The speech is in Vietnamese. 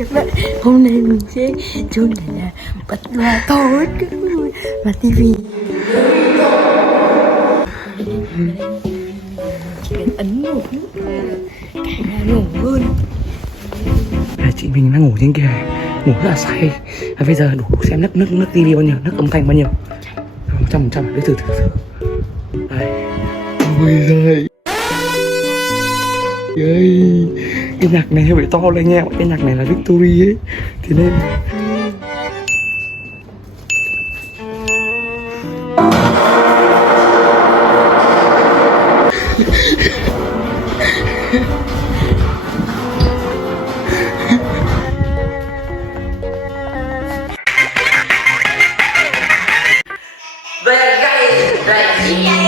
các bạn, hôm nay mình sẽ cho này là bật loa to hết các bạn và tivi. Chỉ cần ấn một nút cả nhà ngủ luôn. Chị mình đang ngủ trên kia này, ngủ rất là say. Và bây giờ đủ xem nước tivi bao nhiêu, nước âm thanh bao nhiêu. 100%. Đấy, từ đây. Ôi giời ơi, cái nhạc này hơi bị to lên nghe. Cái nhạc này là Victory ấy, thì nên Về gay,